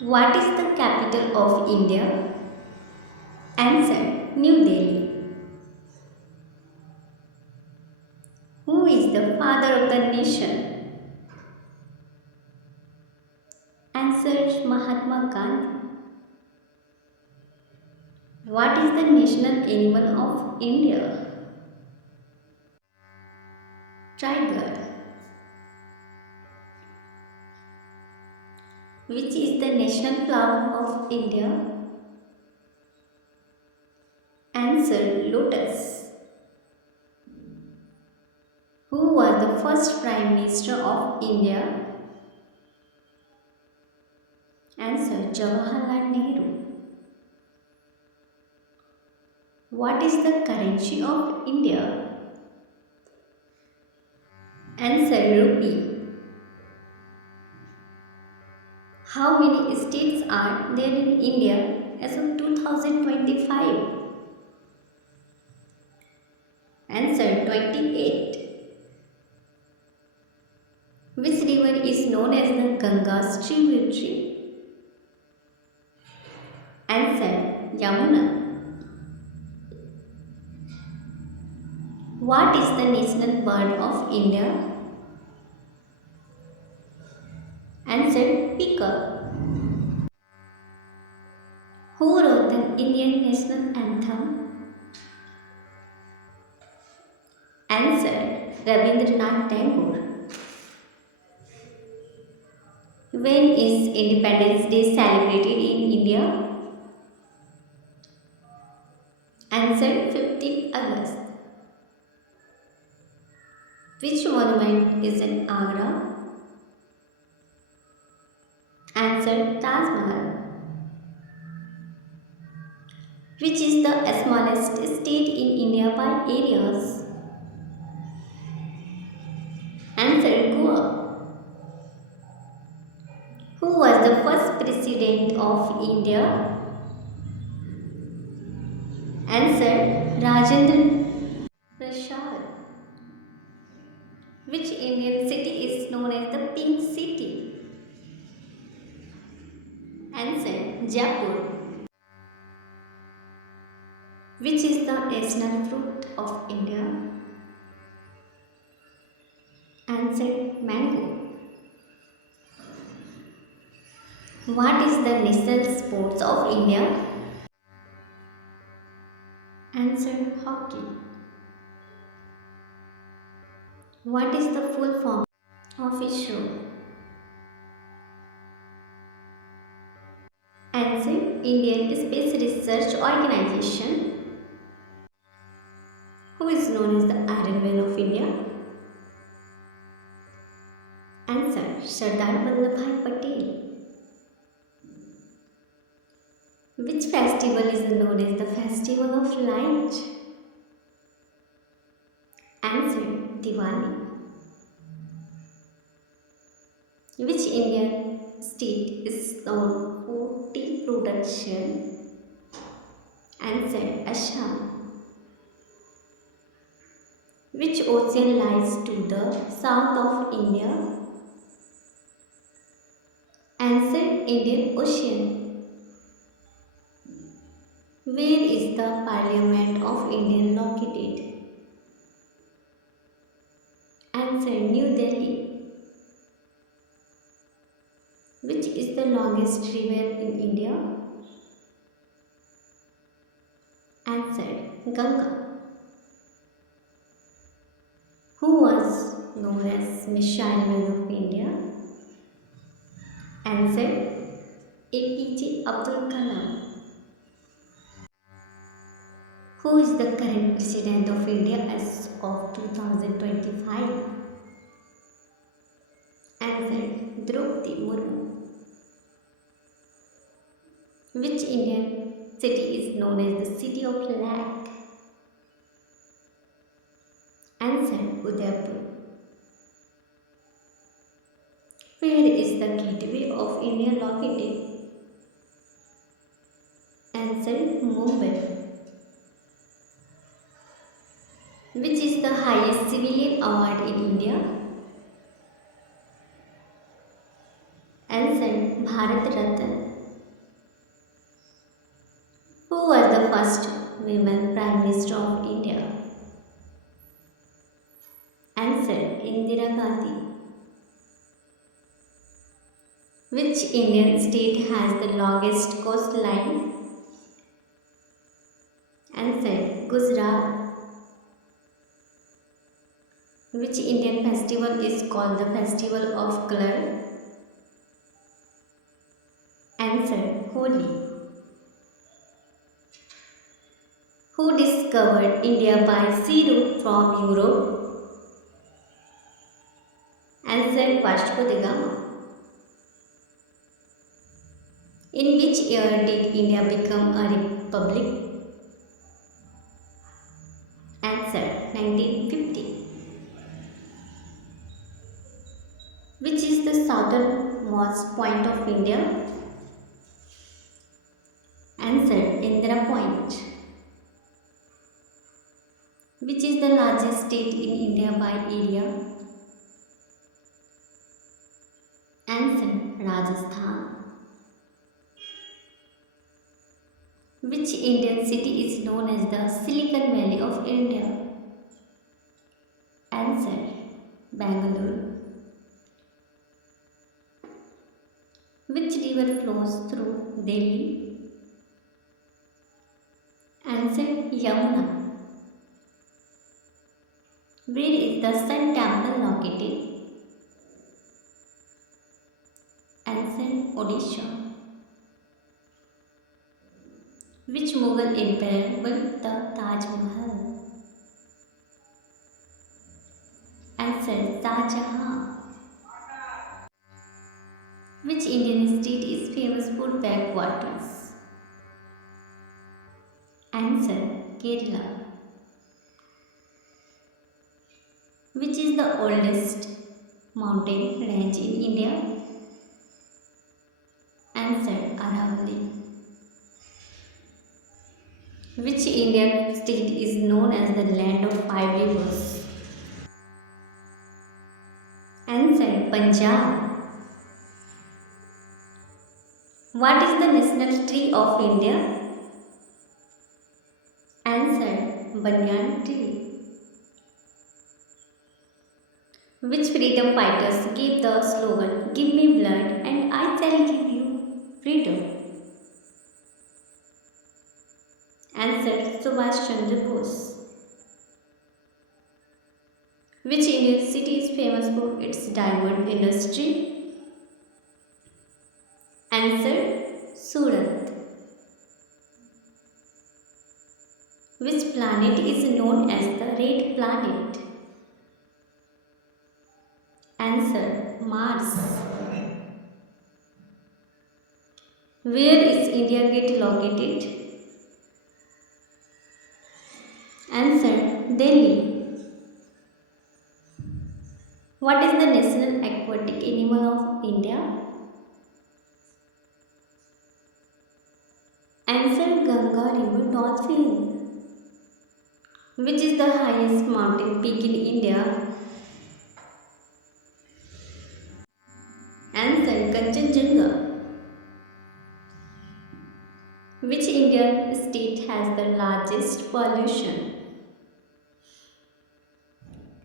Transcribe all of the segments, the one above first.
What is the capital of India? Answer: New Delhi. Who is the father of the nation? Answer: Mahatma Gandhi. What is the national animal of India? Tiger. Which is the national flower of India? Answer: Lotus. Who was the first Prime Minister of India? Answer: Jawaharlal Nehru. What is the currency of India? Answer: Rupee. How many states are there in India as of 2025? Answer: 28. Which river is known as the Ganga's tributary? Answer: Yamuna. What is the national bird of India? Answer: Peacock. Who wrote the Indian national anthem? Answer: Rabindranath Tagore. When is Independence Day celebrated in India? Answer: 15th August. Which monument is in Agra? Answer: Taj Mahal. Which is the smallest state in India by areas? Answer: Goa. Who was the first president of India? Answer: Rajendra Prasad. Which Indian city is known as the Pink City? Answer: Jaipur. Which is the national fruit of India? Answer: mango. What is the national sports of India? Answer: hockey. What is the full form of ISRO? Answer: Indian Space Research Organization. Who is known as the Iron Man of India? Answer: Sardar Vallabhbhai Patel. Which festival is known as the Festival of Light? Answer: Diwali. Which Indian state is known for tea production? Answer: Assam. Which ocean lies to the south of India? Answer: Indian Ocean. Where is the Parliament of India located? Answer: New Delhi. Which is the longest river in India? Answer: Ganga. Who was known as Missile Man of India? Answer: APJ Abdul Kalam. Who is the current President of India as of 2025? Answer: Draupadi Murmu. Which Indian city is known as the City of Lake? Answer: Udaipur. Where is the Gateway of India located? Answer: Mumbai. Which is the highest civilian award in India? Answer: Bharat Ratna. Which Indian state has the longest coastline? Answer Gujarat. Which Indian festival is called the Festival of Color? Answer Holi. Who discovered India by sea route from Europe? Answer Vasco da Gama. In which year did India become a republic? Answer 1950. Which is the southernmost point of India? Answer Indira Point. Which is the largest state in India by area? Answer Rajasthan. Which Indian city is known as the Silicon Valley of India? Answer Bangalore. Which river flows through Delhi? Answer Yamuna. Where is the Sun Temple located? Answer Odisha. Which Mughal emperor built the Taj Mahal? Answer Shah Jahan. Which Indian state is famous for backwaters? Answer Kerala. Which is the oldest mountain range in India? Answer Aravalli. Which Indian state is known as the land of five rivers? Answer Punjab. What is the national tree of India? Answer Banyan tree. Which freedom fighters gave the slogan "Give me blood and I shall give you freedom"? Answer Subhash Chandra Bose. Which Indian city is famous for its diamond industry? Answer Surat. Which planet is known as the red planet? Answer Mars. Where is India Gate located? Answer Delhi. What is the national aquatic animal of India? Answer Ganga River dolphin. Which is the highest mountain peak in India? Answer Kanchenjunga. Which Indian state has the largest pollution?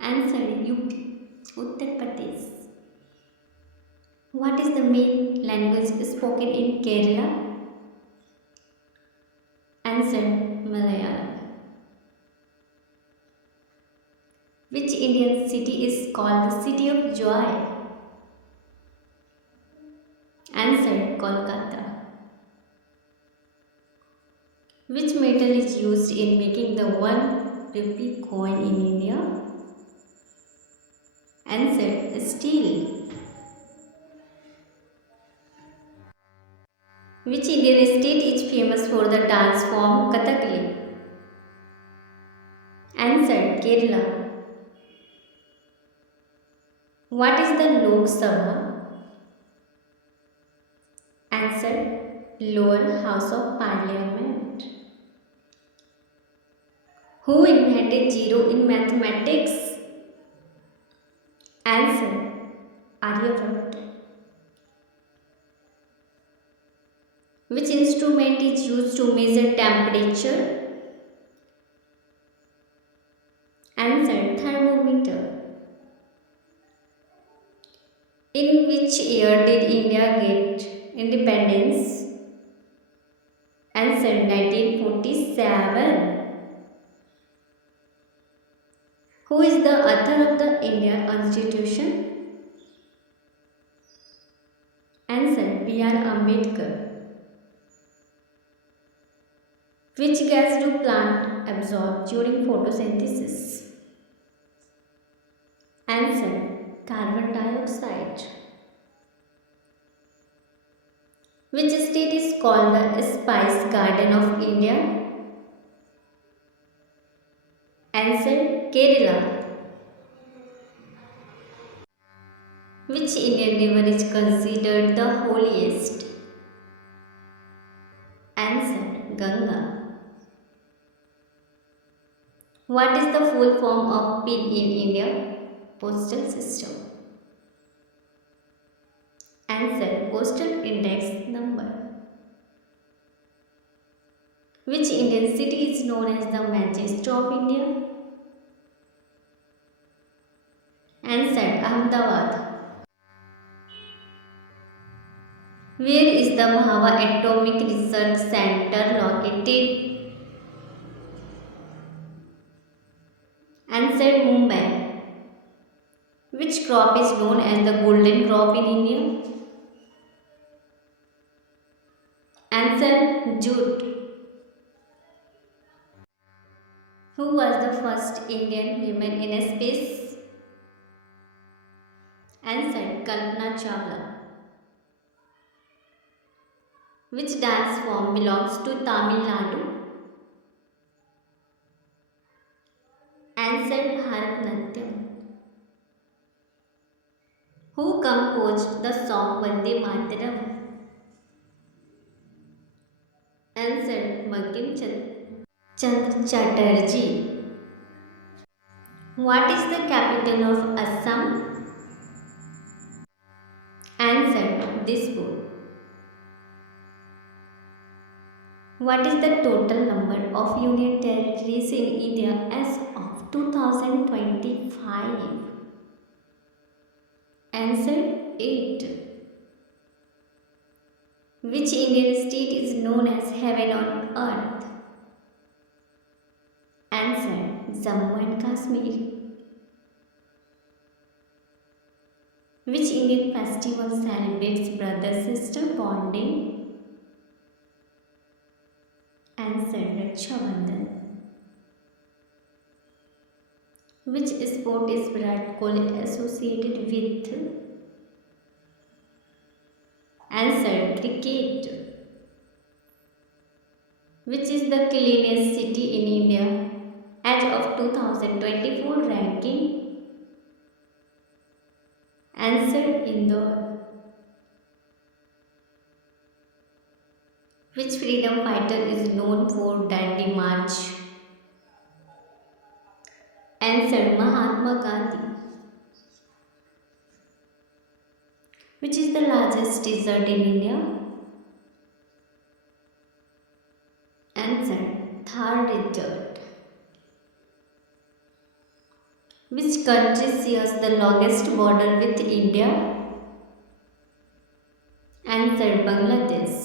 Answer UP, Uttar Pradesh. What is the main language spoken in Kerala? Answer Malayalam. Which Indian city is called the City of Joy? Answer Kolkata. Which metal is used in making the 1 rupee coin in India? Answer steel. Which Indian state is famous for the dance form Kathakali? Answer Kerala. What is the Lok Sabha? Answer Lower House of Parliament. Who invented zero in mathematics? Answer Aryabhatta. Which instrument is used to measure temperature? Answer thermometer. In which year did India get independence? Answer 1947. Who is the author of the Indian Constitution? Answer B.R. Ambedkar. Which gas do plants absorb during photosynthesis? Answer carbon dioxide. Which state is called the Spice Garden of India? Answer Kerala. Which Indian river is considered the holiest? Answer Ganga. What is the full form of PIN in India? Postal system. Answer Postal Index Number. Which Indian city is known as the Manchester of India? Answer Ahmedabad. Where is the Bhava Atomic Research Center located? Answer Mumbai. Which crop is known as the golden crop in India? Answer jute. Who was the first Indian woman in space? Answer Kalpana Chawla. Which dance form belongs to Tamil Nadu? Answer Bharatanatyam. Who composed the song Vande Mataram? Answer Bankim Chandra Chatterjee. What is the capital of Assam? Answer Dispur. What is the total number of union territories in India as of 2025? Answer 8. Which Indian state is known as heaven on earth? Answer Jammu and Kashmir. Which Indian festival celebrates brother-sister bonding? Answer Raksha Bandhan. Which sport is Virat Kohli associated with? Answer cricket. Which is the cleanest city in India as of 2024 ranking? Answer Indore. Which freedom fighter is known for Dandi March? Answer Mahatma Gandhi. Which is the largest desert in India? Answer Thar Desert. Which country shares the longest border with India? Answer Bangladesh.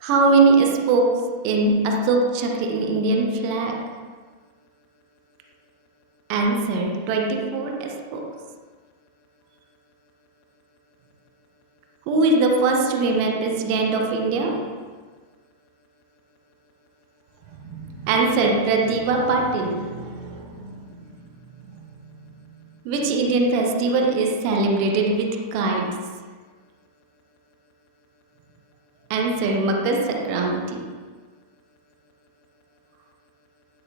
How many spokes in Ashok Chakra in Indian flag? Answer 24 spokes. Who is the first woman president of India? Answer Pratibha Patil. Which Indian festival is celebrated with kites? Answer Makar Sankranti.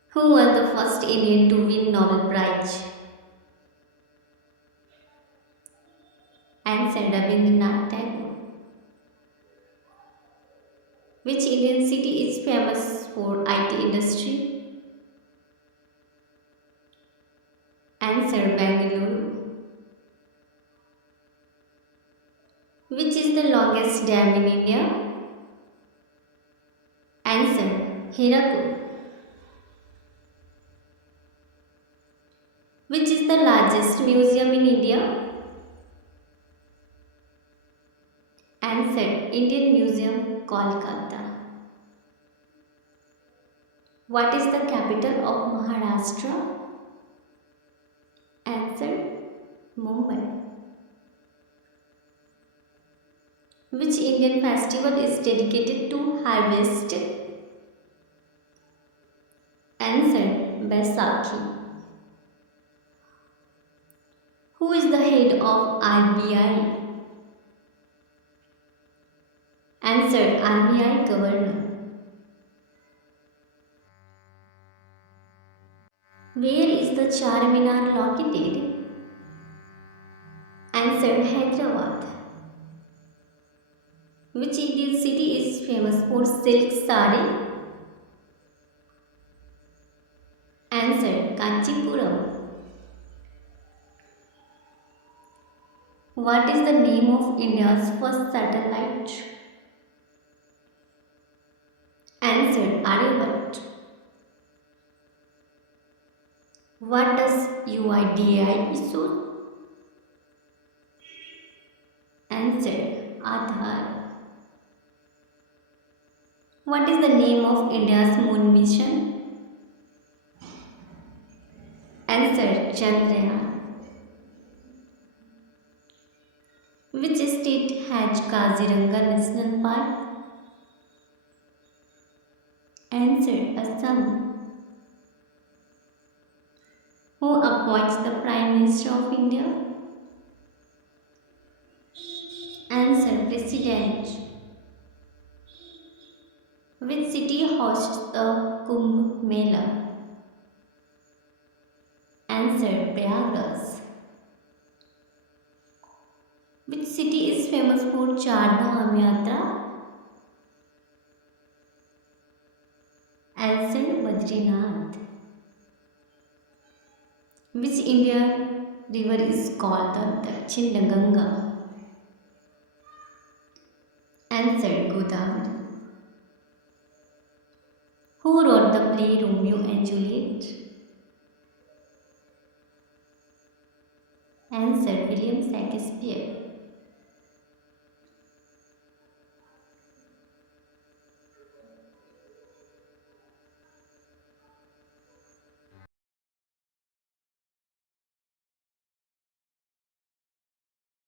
Who was the first Indian to win Nobel Prize? Answer Rabindranath Tagore. Which Indian city is famous for IT industry? Answer Bangalore. Which is the longest dam in India? Answer Hirakud. Which is the largest museum in India? Answer Indian Museum, Kolkata. What is the capital of Maharashtra? Answer Mumbai. Which Indian festival is dedicated to harvest? Answer Baisakhi. Who is the head of RBI? Answer RBI Governor. Where is the Charminar located? Answer Hyderabad. Which Indian city is famous for silk sari? Answer Kanchipuram. What is the name of India's first satellite? Answer Aryabhat. What does UIDAI issue? Answer Aadhaar. What is the name of India's moon mission? Answer Chandrayaan. Which state has Kaziranga National Park? Answer Assam. Who appoints the Prime Minister of India? Answer President. Which city hosts the Kumbh Mela? Answer Prayagraj. Which city is famous for Char Dham Yatra? Answer Badrinath. Which Indian river is called the Dakshin Ganga? Answer Godavari. Who wrote the play Romeo and Juliet? Answer William Shakespeare.